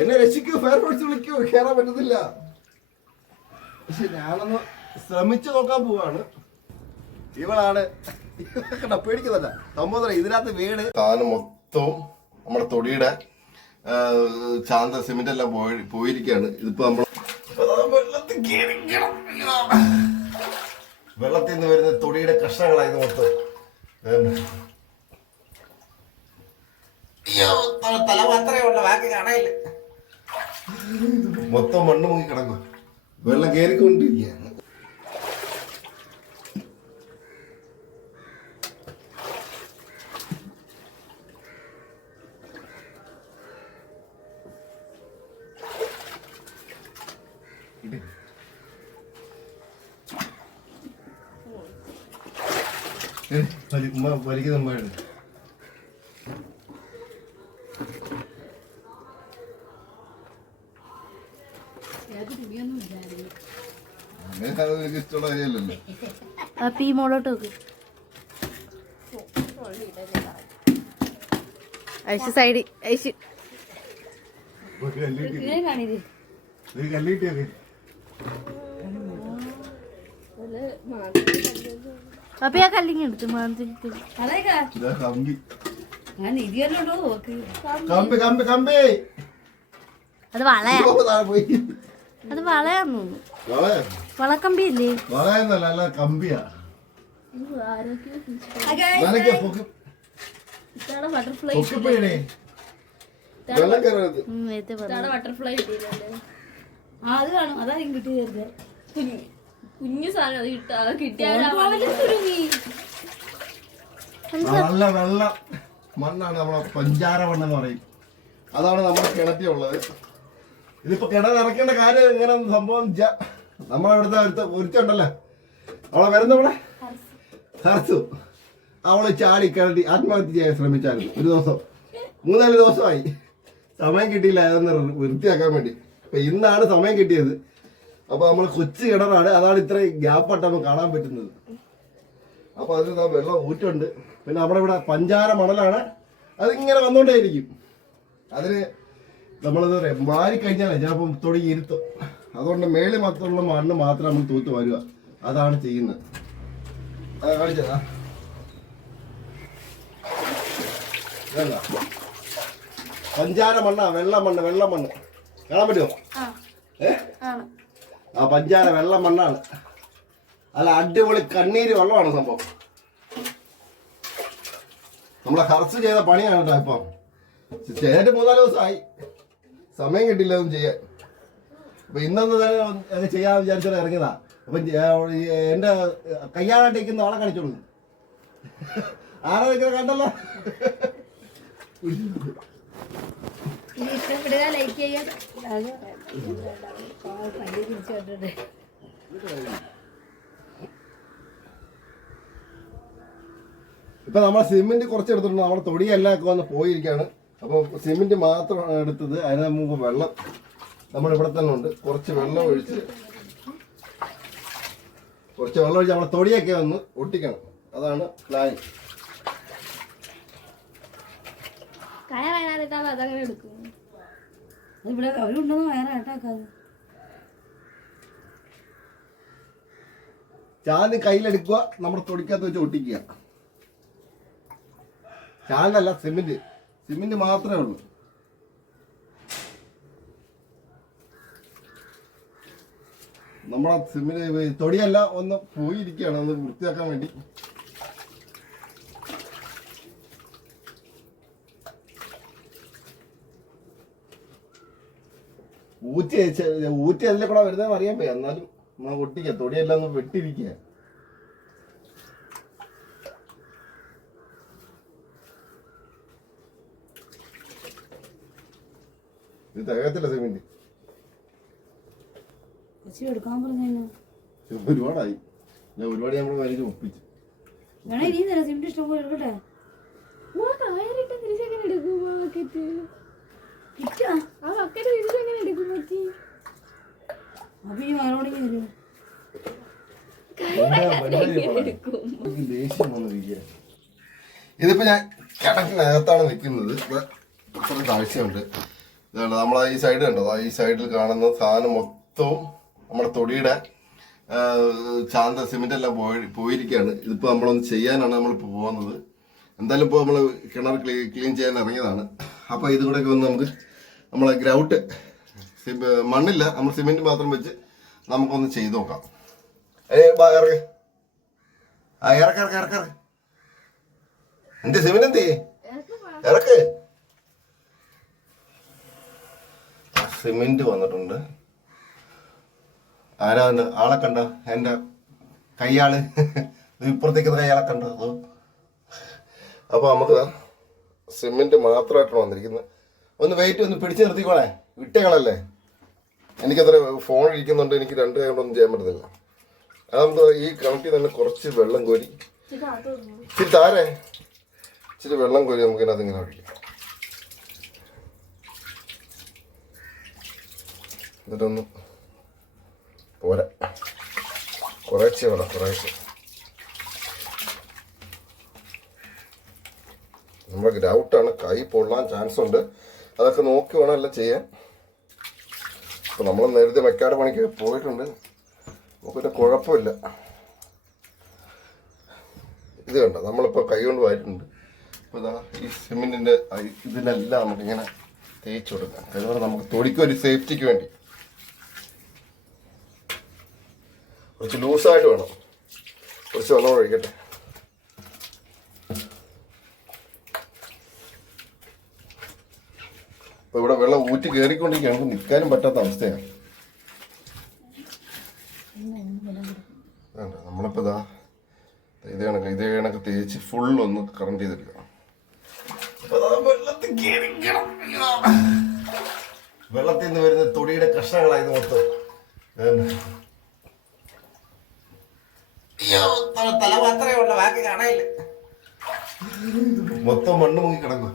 എന്നെ രക്ഷിക്കൂ, ഫയർഫോഴ്സ് വിളിക്കൂ, കയറാൻ പറ്റുന്നില്ല. പക്ഷെ ഞാനൊന്ന് ശ്രമിച്ചു നോക്കാൻ പോവാണ്. ഇവളാണ് പേടിക്കുന്നല്ല സംഭവം. ഇതിനകത്ത് വീട് താനും മൊത്തവും നമ്മുടെ തൊടിയുടെ ചാന്ത സിമെന്റ് എല്ലാം പോയിരിക്കുകയാണ്. ഇതിപ്പോ നമ്മൾ വെള്ളത്തിൽ നിന്ന് വരുന്ന തൊടിയുടെ കഷ്ണങ്ങളായത് മൊത്തം. തല മാത്രമേ ഉള്ള ബാക്കി കാണാനില്ല. മൊത്തം മണ്ണ് മുങ്ങി കിടക്കും, വെള്ളം കയറിക്കൊണ്ടിരിക്കുകയാണ്. വലിക്കുന്ന മുമ്പാണ് ഇഷ്ടമുള്ള കാര്യമല്ലല്ലോ. അപ്പൊ ഈ മോളോട്ട് നോക്ക്. ഐശ് സൈഡ് ഐശ് കല്ലിട്ടിയൊക്കെ അപ്പൊ ആ കല്ലിങ് എടുത്തു മാന്തി. അത് വളയാ, അത് വളയാന്ന് തോന്നുന്നു. വളക്കമ്പി അല്ലേ? വളയെന്നല്ല, കമ്പിയാ. ബട്ടർഫ്ലൈ അത് കാണും. അതാ കിട്ടിയത് കുഞ്ഞു സാധനം. അത് കിട്ടിയ നല്ല വെള്ള മണ്ണാണ്, നമ്മളെ പഞ്ചാര മണ്ണെന്ന് പറയും. അതാണ് നമ്മുടെ കിണറ്റിലുള്ളത്. ഇതിപ്പോ കിണർ നിറയ്ക്കേണ്ട കാര്യം എങ്ങനെ സംഭവം നമ്മളവിടുത്തെ ഒരുത്തുണ്ടല്ലോ, അവളെ വരുന്നവളെ ഹർസു, അവള് ചാടി കിണറ്റി ആത്മഹത്യ ചെയ്യാൻ ശ്രമിച്ചായിരുന്നു. ഒരു ദിവസം 3-4 ദിവസമായി സമയം കിട്ടിയില്ല അതൊന്ന് വൃത്തിയാക്കാൻ വേണ്ടി. അപ്പൊ ഇന്നാണ് സമയം കിട്ടിയത്. അപ്പൊ നമ്മൾ കൊച്ചു കിണറാണ്, അതാണ് ഇത്രയും ഗ്യാപ്പായിട്ട് നമുക്ക് കാണാൻ പറ്റുന്നത്. അപ്പൊ അതിന് വെള്ളം ഊറ്റുണ്ട്. പിന്നെ നമ്മുടെ ഇവിടെ പഞ്ചാര മണലാണ്, അതിങ്ങനെ വന്നുകൊണ്ടേയിരിക്കും. അതിന് നമ്മളെന്താ പറയുക, മാറിക്കഴിഞ്ഞാലേ ചിലപ്പം തൊടിഞ്ഞ് ഇരുത്തും. അതുകൊണ്ട് മേളിൽ മാത്രമുള്ള മണ്ണ് മാത്രം നമ്മൾ തൂത്ത് വരിക, അതാണ് ചെയ്യുന്നത്. കാണിച്ചതാ പഞ്ചാര മണ്ണാ, വെള്ള മണ്ണ് കാണാൻ പറ്റുമോ? ആ പഞ്ചാര വെള്ള മണ്ണാണ്. അല്ല, അടിപൊളി കണ്ണീര് വെള്ളമാണ് സംഭവം. നമ്മളെ ഹർസ് ചെയ്ത പണിയാണ് കേട്ടോ. ഇപ്പം ചെയ്തിട്ട് 3-4 ദിവസമായി, സമയം കിട്ടില്ല ഒന്നും ചെയ്യാൻ. അപ്പൊ ഇന്നൊന്ന് തന്നെ ചെയ്യാന്ന് വിചാരിച്ചോടെ ഇറങ്ങിയതാ. അപ്പൊ എന്റെ കയ്യാനായിട്ടിരിക്കുന്ന ആളെ കാണിച്ചോളൂ. ആരാ നിൽക്കുന്നത് കണ്ടല്ലോ. ഇഷ്ടപ്പെടുക, ലൈക്ക് ചെയ്യാൻ. ഇപ്പൊ നമ്മൾ സിമെന്റ് കുറച്ച് എടുത്തിട്ടുണ്ട്. നമ്മുടെ തൊടിയെല്ലാം ഒക്കെ വന്ന് പോയിരിക്കുകയാണ്. അപ്പൊ സിമെന്റ് മാത്രമാണ് എടുത്തത്. അതിന് നമുക്ക് വെള്ളം നമ്മളിവിടെ തന്നെ ഉണ്ട്. കുറച്ച് വെള്ളം ഒഴിച്ച് നമ്മുടെ തൊടിയൊക്കെ ഒന്ന് ഒട്ടിക്കണം. അതാണ് പ്ലാൻ. അതങ്ങനെ എടുക്കും. ഇവിടെ അവരുണ്ടെന്ന് വയറാട്ടാക്കാതെ ചാല് കയ്യിലെടുക്കുക, നമ്മുടെ തൊടിക്കകത്ത് വെച്ച് ഒട്ടിക്കുക. ചാലല്ല, സിമെന്റ് മാത്രമേ ഉള്ളൂ. നമ്മളെ സിമെന്റ് തൊടിയെല്ലാം ഒന്ന് പോയിരിക്കുകയാണ്, ഒന്ന് വൃത്തിയാക്കാൻ വേണ്ടി. ഊറ്റി അതിലെ കൂടെ വരുന്നതെന്ന് അറിയാൻ പോയി. എന്നാലും നമ്മൾ ഒട്ടിക്കുക, തൊടിയെല്ലാം ഒന്ന് വെട്ടിരിക്കുക. ഇത് തികയത്തില്ല സിമെന്റ്, ഒരുപാടായി. ഒരുപാട് നമ്മൾ വലിച്ച് ഒപ്പിച്ചു. ഇഷ്ടം പോലെ എടുക്കട്ടെ. ദേഷ്യം വന്നിരിക്കുക. ഇതിപ്പോ ഞാൻ കിടക്കിനകത്താണ് നിൽക്കുന്നത്. ഇത്ര താഴ്ചയുണ്ട്. ഇതാണ് നമ്മളെ ഈ സൈഡ് കണ്ടോ, ഈ സൈഡിൽ കാണുന്ന സാധനം മൊത്തവും നമ്മുടെ തൊടിയുടെ ചാന്ത സിമെന്റ് എല്ലാം പോയിരിക്കുകയാണ്. ഇതിപ്പോൾ നമ്മളൊന്ന് ചെയ്യാനാണ് നമ്മളിപ്പോൾ പോകുന്നത്. എന്തായാലും ഇപ്പോൾ നമ്മൾ കിണർ ക്ലീൻ ചെയ്യാൻ ഇറങ്ങിയതാണ്. അപ്പോൾ ഇതും കൂടെയൊക്കെ ഒന്ന് നമുക്ക് നമ്മളെ ഗ്രൗട്ട് മണ്ണില്ല, നമ്മൾ സിമെന്റ് മാത്രം വെച്ച് നമുക്കൊന്ന് ചെയ്ത് നോക്കാം. ഇറക്ക് ഇറക്ക് എന്റെ സിമെന്റ് എന്തേ ഇറക്ക്. സിമെന്റ് വന്നിട്ടുണ്ട്. ആരാ ആളെ കണ്ട? എന്റെ കയ്യാള് ഇപ്പുറത്തേക്ക് കയ്യാളെ കണ്ട അതോ? അപ്പൊ നമുക്ക് സിമെന്റ് മാത്രമായിട്ടാണ് വന്നിരിക്കുന്നത്. ഒന്ന് വെയിറ്റ് ഒന്ന് പിടിച്ചു നിർത്തിക്കോളെ, വിട്ടേകളല്ലേ. എനിക്കത്ര ഫോൺ ഇരിക്കുന്നുണ്ട്, എനിക്ക് രണ്ട് കൈ കൊണ്ടൊന്നും ചെയ്യാൻ പറ്റത്തില്ല. അത് നമുക്ക് ഈ കിണറ്റിൽ തന്നെ കുറച്ച് വെള്ളം കോരി ഇച്ചിരി താരേ ഇച്ചിരി വെള്ളം കോരി നമുക്ക് ഇതിനകത്ത് ഇങ്ങനെ ഒഴിക്കാം. എന്നിട്ടൊന്ന് പോരാ, കുറേശ്ശെ വേണം, കുറേശ്ശെ. നമ്മുടെ ഗ്രൗട്ടാണ്, കൈ പൊള്ളാൻ ചാൻസ് ഉണ്ട്. അതൊക്കെ നോക്കി വേണം എല്ലാം ചെയ്യാൻ. അപ്പോൾ നമ്മൾ നേരത്തെ മെക്കാട് പണിക്ക് പോയിട്ടുണ്ട്, നമുക്കൊരു കുഴപ്പമില്ല. ഇത് കണ്ട നമ്മളിപ്പോൾ കൈ കൊണ്ട് വായിട്ടുണ്ട്. അപ്പോൾ ഇതാ ഈ സിമെൻറ്റിൻ്റെ ഇതിനെല്ലാം നമുക്കിങ്ങനെ തേച്ച് കൊടുക്കാം. അതുപോലെ നമുക്ക് തൊടിക്കും ഒരു സേഫ്റ്റിക്ക് വേണ്ടി കുറച്ച് ലൂസായിട്ട് വേണം. കുറച്ച് വെള്ളം ഒഴിക്കട്ടെ. അപ്പോൾ ഇവിടെ വെള്ളം ഊറ്റി കയറിക്കൊണ്ടിരിക്കുക, നമുക്ക് നിൽക്കാനും പറ്റാത്ത അവസ്ഥയാണ്. നമ്മളിപ്പോൾ ഇതാ ഇതേ കണക്ക് തേച്ച് ഫുള്ളൊന്ന് കറണ്ട് ചെയ്തെടുക്കണം. വെള്ളത്തിൽ നിന്ന് വരുന്ന തൊടിയുടെ കഷ്ണങ്ങളായത് മൊത്തം. തല മാത്രമേ ഉള്ളൂ, ബാക്കി കാണാനില്ല. മൊത്തം മണ്ണ് മുങ്ങി കിടക്കും,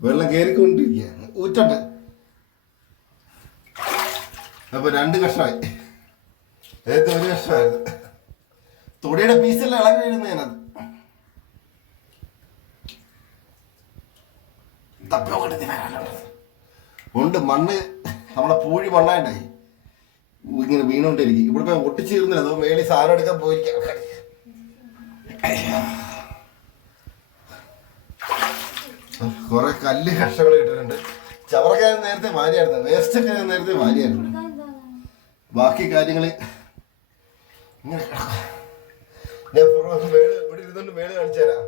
വെള്ളം കയറിക്കൊണ്ടിരിക്കുക. ഊറ്റണ്ട്. അപ്പൊ 2 കഷ്ണമായി, നേരത്തെ 1 കഷ്ണമായിരുന്നു. തൊടിയുടെ പീസെല്ലാം ഇളകി വീഴുന്ന ഞാനത് ഉണ്ട്. മണ്ണ് നമ്മളെ പൂഴി മണ്ണായിട്ടായി ഇങ്ങനെ വീണോണ്ടിരിക്കും. ഇവിടെ പോയി ഒട്ടിച്ചിരുന്നില്ല, അതോ മേളി സാധനം എടുക്കാൻ പോയിരിക്കാം. കുറെ കല്ല് കഷ്ണങ്ങൾ ഇട്ടിട്ടുണ്ട്. ചവറൊക്കെ നേരത്തെ വാരിയായിരുന്നു, വേസ്റ്റൊക്കെ നേരത്തെ വാരിയായിരുന്നു. ബാക്കി കാര്യങ്ങള് ഇങ്ങനെ ഞാൻ ഇവിടെ ഇരുന്നുകൊണ്ട് മേള് കാണിച്ചു തരാം.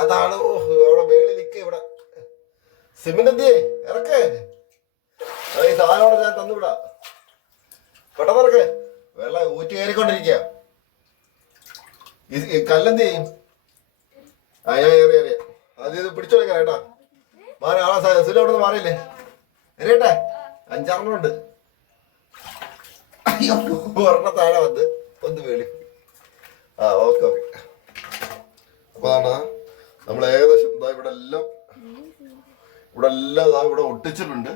അതാണ് അവിടെ മേളിൽ നിൽക്ക. ഇവിടെ സിമെന്റ് എന്തിയേ ഇറക്കേ, ഈ സാധനോടെ ഞാൻ തന്നുവിടാ. പെട്ടെന്ന് ഇറക്കേ, വെള്ളം ഊറ്റി കയറിക്കൊണ്ടിരിക്കുക. ഈ കല്ലെന്ത് ചെയ്യും? ഏറിയ അത് ഇത് പിടിച്ചോളിക്കാം കേട്ടാ. മാറി ആളെ സുല അവിടെ നിന്ന് മാറിയില്ലേ, എറിയട്ടെ. 5-6 ഉണ്ട്. അയ്യോ, ഒരെണ്ണം താഴെ വന്ന് ഒന്ന് വേളി. Okay okay. അപ്പൊ നമ്മൾ ഏകദേശം ഇവിടെ എല്ലാം ഇവിടെ ഒട്ടിച്ചിട്ടുണ്ട്.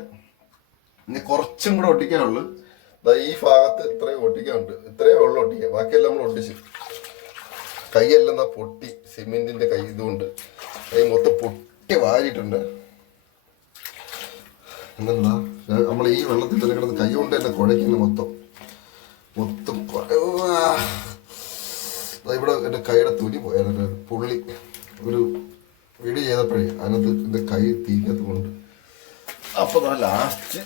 ഇനി കുറച്ചും കൂടെ ഒട്ടിക്കാനുള്ളു. ഈ ഭാഗത്ത് ഇത്രയും ഒട്ടിക്കാനുണ്ട്, ഇത്രയും വെള്ളം ഒട്ടിക്കാം. ബാക്കിയെല്ലാം നമ്മൾ ഒട്ടിച്ച് കൈയെല്ലാം പൊട്ടി, സിമെന്റിന്റെ കൈ ഇതുകൊണ്ട് കൈ മൊത്തം പൊട്ടി വാരിയിട്ടുണ്ട്. എന്താ നമ്മൾ ഈ വെള്ളത്തിൽ തന്നെ കിടന്ന് കൈ കൊണ്ട് തന്നെ കുഴയ്ക്കുന്ന മൊത്തം ഇവിടെ എൻ്റെ കൈയുടെ തുണി പോയാൽ പുള്ളി ഒരു വീഡിയോ ചെയ്തപ്പോഴേ അതിനകത്ത് എൻ്റെ കൈ തീക്കകത്ത് കൊണ്ട്. അപ്പോൾ ലാസ്റ്റ്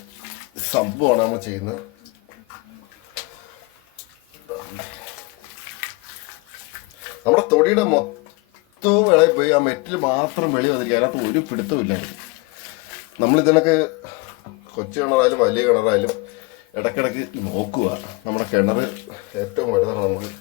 സംഭവമാണ് നമ്മൾ ചെയ്യുന്നത്. നമ്മുടെ തൊടിയുടെ മൊത്തവും വെളിയിൽ പോയി, ആ മെറ്റിൽ മാത്രം വെളി വന്നിരിക്കുക. അതിനകത്ത് ഒരു പിടുത്തവും ഇല്ലായിരുന്നു. നമ്മളിതിനൊക്കെ കൊച്ചു കിണറായാലും വലിയ കിണറായാലും ഇടയ്ക്കിടയ്ക്ക് നോക്കുക. നമ്മുടെ കിണർ ഏറ്റവും വലുതാണ്. നമുക്ക്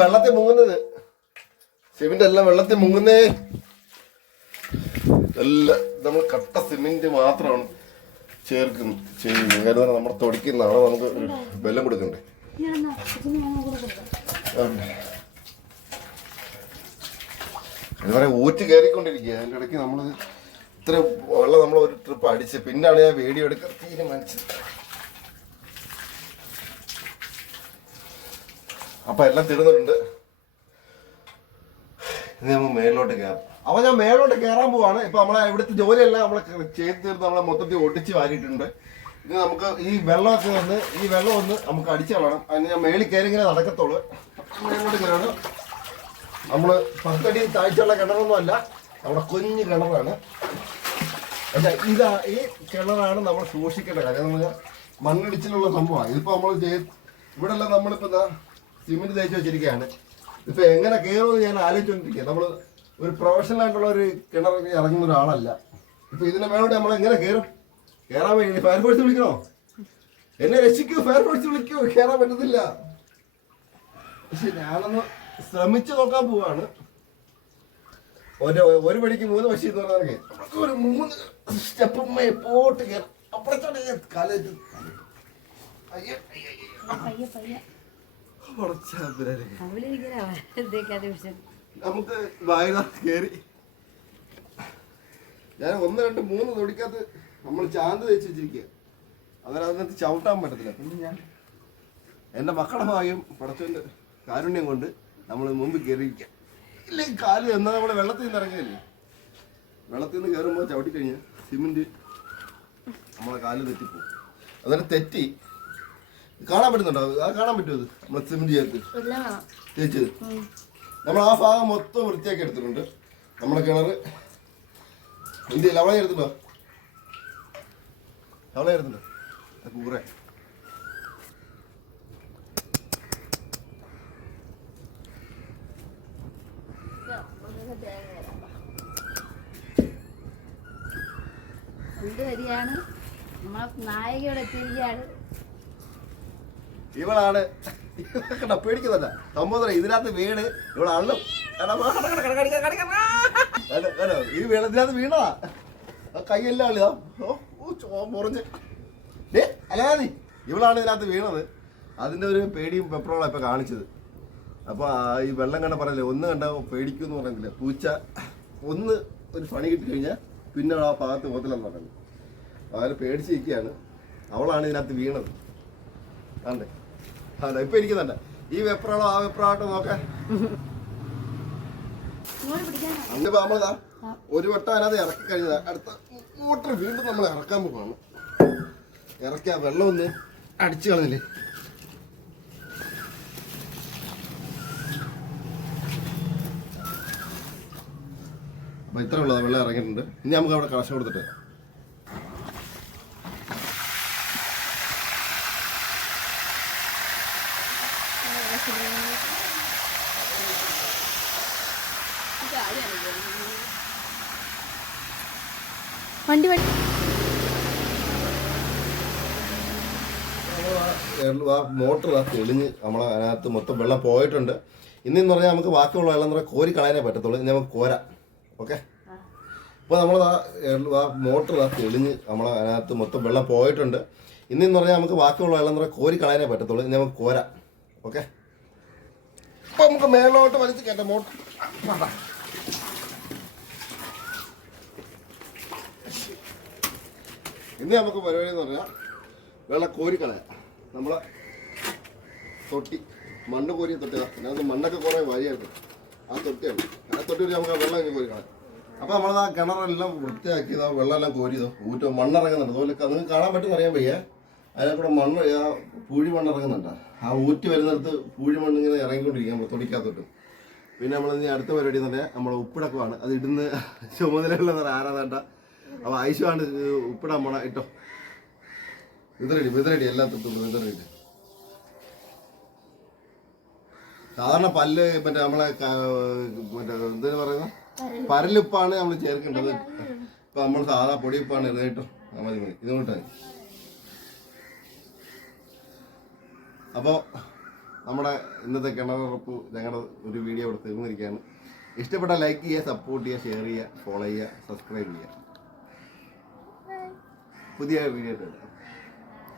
വെള്ളത്തിൽ മുങ്ങുന്നത്, സിമെന്റ് എല്ലാം വെള്ളത്തിൽ മുങ്ങുന്നേ. എല്ലാം നമ്മൾ കട്ട സിമെന്റ് മാത്രമാണ് ചെയ്യുന്നത്. കാരണം നമ്മുടെ തൊടിക്കുന്നതാണ്, നമുക്ക് ബലം കൊടുക്കണ്ടേ. അതുപോലെ ഊറ്റ് കയറിക്കൊണ്ടിരിക്കുക. അതിൻ്റെ ഇടയ്ക്ക് നമ്മൾ ഇത്ര വെള്ളം നമ്മൾ ഒരു ട്രിപ്പ് അടിച്ച് പിന്നാണ് ഞാൻ വീഡിയോ എടുക്കാൻ തീരുമാനിച്ചത്. അപ്പൊ എല്ലാം തീർന്നിട്ടുണ്ട്. ഇനി നമ്മൾ മേലോട്ട് കയറാം. അപ്പൊ ഞാൻ മേലോട്ട് കയറാൻ പോവാണ്. ഇപ്പൊ നമ്മളെ ഇവിടുത്തെ ജോലിയെല്ലാം നമ്മളെ ചെയ്ത് തീർത്ത് നമ്മളെ മൊത്തത്തിൽ ഒട്ടിച്ച് വാരിയിട്ടുണ്ട്. ഇത് നമുക്ക് ഈ വെള്ളമൊക്കെ ഈ വെള്ളം ഒന്ന് നമുക്ക് അടിച്ചു കളയണം. അതിന് ഞാൻ മേളിൽ കയറി ഇങ്ങനെ നടക്കത്തുള്ളൂ. മേലോട്ട് കയറണം. നമ്മള് 10 അടി താഴ്ചയുള്ള കിണറൊന്നും അല്ല, നമ്മുടെ കുഞ്ഞു കിണറാണ്. പക്ഷെ ഈ കിണറാണ് നമ്മൾ സൂക്ഷിക്കേണ്ട കാര്യം. നമ്മൾ മണ്ണിടിച്ചിലുള്ള സംഭവമാണ്. ഇതിപ്പോ നമ്മൾ ഇവിടെ എല്ലാം നമ്മളിപ്പോ സിമെന്റ് തേച്ച് വെച്ചിരിക്കുകയാണ്. ഇപ്പൊ എങ്ങനെ കയറുമെന്ന് ഞാൻ ആലോചിച്ചുകൊണ്ടിരിക്കുക. നമ്മൾ ഒരു പ്രൊഫഷണൽ ആയിട്ടുള്ള ഒരു കിണറിൽ ഇറങ്ങുന്ന ഒരാളല്ല. ഇപ്പൊ ഇതിന്റെ മേലോട്ട് നമ്മൾ എങ്ങനെ കയറും? കയറാൻ വേണ്ടി ഫയർഫോഴ്സ് വിളിക്കണോ? എന്നെ രക്ഷിക്കൂ, ഫയർഫോഴ്സ് വിളിക്കൂ. കയറാൻ പറ്റത്തില്ല. പക്ഷെ ഞാനൊന്ന് ശ്രമിച്ചു നോക്കാൻ പോവാണ്. ഒരു പടിക്ക് 3 പക്ഷി എന്ന് പറഞ്ഞാൽ ഒരു 3 സ്റ്റെപ്പ് പോട്ട് കയറാം. അപ്പുറത്തോട്ട് കാലേറ്റ് നമുക്ക് വായന കയറി. ഞാൻ 1, 2, 3 തൊടിക്കകത്ത് നമ്മൾ ചാന്ത് തേച്ച് വെച്ചിരിക്കുക. അതിനകത്ത് ചവിട്ടാൻ പറ്റത്തില്ല. പിന്നെ ഞാൻ എൻ്റെ മക്കളുടെ ഭാഗ്യം പടച്ചവൻ്റെ കാരുണ്യം കൊണ്ട് നമ്മൾ മുമ്പിൽ കയറിയിരിക്കാം. ഇല്ലെങ്കിൽ കാല് എന്നാൽ നമ്മളെ വെള്ളത്തിൽ നിന്ന് ഇറങ്ങിയല്ലേ. വെള്ളത്തിൽ നിന്ന് കയറുമ്പോൾ ചവിട്ടിക്കഴിഞ്ഞാൽ സിമെന്റ് നമ്മളെ കാല് തെറ്റിപ്പോകും. അന്നേരം തെറ്റി കാണാൻ പറ്റുന്നുണ്ടോ? അത് കാണാൻ പറ്റുമോ? അത് നമ്മളെ സിമെന്റ് ചേർത്ത് തേച്ചത് നമ്മൾ ആ ഭാഗം മൊത്തം വൃത്തിയാക്കി എടുത്തിട്ടുണ്ട്. നമ്മുടെ കിണറ് എന്ത് ലവള എടുത്തിട്ടോ? ലവള എടുത്തിട്ടോ? കൂറെ വരികയാണ്. നമ്മളെ നായികയുടെ എത്തിയിരിക്കുകയാണ്. ഇവളാണ് പേടിക്കുന്നില്ല സംഭവം. ഇതിനകത്ത് വീണ് ഇവളാണല്ലോ ഈ ഇതിനകത്ത് വീണതാ. കൈയെല്ലാം ആളിതാ മുറിഞ്ഞ് അല്ലാതെ ഇവളാണ് ഇതിനകത്ത് വീണത്. അതിന്റെ ഒരു പേടിയും പെപ്രോളാണ് ഇപ്പൊ കാണിച്ചത്. അപ്പൊ ഈ വെള്ളം കണ്ട പറയല്ലേ, ഒന്ന് കണ്ട പേടിക്കും എന്ന് പറയുന്നില്ല. പൂച്ച ഒന്ന് ഒരു പണി കിട്ടി കഴിഞ്ഞാൽ പിന്നെ ആ ഭാഗത്ത് പോകത്തില്ലെന്ന് പറയുന്നത്. അവരെ പേടിച്ചിരിക്കുകയാണ്. അവളാണ് ഇതിനകത്ത് വീണത്. ആണ്ടേ അതെ ഇപ്പൊ ഇരിക്കുന്നുണ്ട്. ഈ വെപ്രാളോ ആ വെപ്രാളോ നോക്കാൻ അങ്ങനെ നമ്മളതാ ഒരു വട്ടം അതിനകത്ത് ഇറക്കി കഴിഞ്ഞതാ. അടുത്ത മോട്ടർ വീണ്ടും നമ്മൾ ഇറക്കാൻ പോവാണ്. ഇറക്കി ആ വെള്ളം ഒന്ന് അടിച്ചു കളഞ്ഞില്ലേ. അപ്പൊ ഇത്ര ഉള്ളതാ വെള്ളം ഇറങ്ങിയിട്ടുണ്ട്. ഇനി നമുക്ക് അവിടെ കണക്ഷൻ കൊടുത്തിട്ട് വണ്ടി ആ മോട്ടർ തെളിഞ്ഞ് നമ്മളെ അതിനകത്ത് മൊത്തം വെള്ളം പോയിട്ടുണ്ട്. ഇന്നെന്ന് പറഞ്ഞാൽ നമുക്ക് ബാക്കിയുള്ള വെള്ളം എന്ന് പറഞ്ഞാൽ കോരി കളയാനേ പറ്റത്തുള്ളൂ. ഇനി നമുക്ക് കോരാം. ഓക്കെ. അപ്പോൾ നമ്മൾ ആ മോട്ടർ തെളിഞ്ഞ് നമ്മളെ അതിനകത്ത് മൊത്തം വെള്ളം പോയിട്ടുണ്ട്. ഇന്നെന്ന് പറഞ്ഞാൽ നമുക്ക് ബാക്കിയുള്ള വെള്ളം എന്ന് പറഞ്ഞാൽ കോരി കളയാനേ പറ്റത്തുള്ളൂ. ഇനി നമുക്ക് കോരാം. ഓക്കെ. അപ്പോൾ നമുക്ക് മേലോട്ട് വലിച്ച് കയറ്റാം മോട്ടർ. ഇനി നമുക്ക് പരിപാടി എന്ന് പറഞ്ഞാൽ വെള്ളം കോരിക്കളയാം. നമ്മളെ തൊട്ടി മണ്ണ് കോരിയ തൊട്ടിയാണ്. അതിനകത്ത് മണ്ണൊക്കെ കുറേ വരിയായിരുന്നു. ആ തൊട്ടിയാണ്. ആ തൊട്ടി നമുക്ക് വെള്ളം ഇങ്ങനെ കോരിക്കളയാം. അപ്പോൾ നമ്മളത് ആ കിണറെല്ലാം വൃത്തിയാക്കിയത് ആ വെള്ളമെല്ലാം കോരിയതോ മണ്ണിറങ്ങുന്നുണ്ട്. അതുപോലെ നിങ്ങൾക്ക് കാണാൻ പറ്റും അറിയാൻ വയ്യ. അതിനെക്കൂടെ മണ്ണ് ആ പൂഴി മണ്ണിറങ്ങുന്നുണ്ട്. ആ ഊറ്റി വരുന്നിടത്ത് പൂഴി മണ്ണിങ്ങനെ ഇറങ്ങിക്കൊണ്ടിരിക്കുക നമ്മൾ തൊടിക്കാത്തോട്ട്. പിന്നെ നമ്മളിനി അടുത്ത പരിപാടി എന്ന് പറഞ്ഞാൽ നമ്മളെ ഉപ്പിടക്കമാണ്. അത് ഇടുന്ന ചുമതലയുള്ള ആരാധേണ്ട. അപ്പോൾ ഐശുവാണ് ഉപ്പിടാൻ പോണ. ഇട്ടോ വിതറടി എല്ലാം തൊട്ടുള്ളൂ. വിതറടി സാധാരണ പല്ല് മറ്റേ നമ്മളെ മറ്റേ എന്തിനു പറയുന്ന പരലുപ്പാണ് നമ്മൾ ചേർക്കേണ്ടത്. ഇപ്പം നമ്മൾ സാധാ പൊടിയുപ്പാണ്. ഇത് കേട്ടോ മതി മതി ഇതുകൊണ്ടാ. അപ്പോൾ നമ്മുടെ ഇന്നത്തെ കിണറുറപ്പ് ഞങ്ങളുടെ ഒരു വീഡിയോ ഇവിടെ തീർന്നിരിക്കുകയാണ്. ഇഷ്ടപ്പെട്ട ലൈക്ക് ചെയ്യുക, സപ്പോർട്ട് ചെയ്യുക, ഷെയർ ചെയ്യുക, ഫോളോ ചെയ്യുക, സബ്സ്ക്രൈബ് ചെയ്യുക. പുതിയ വീഡിയോ ഇട്ട്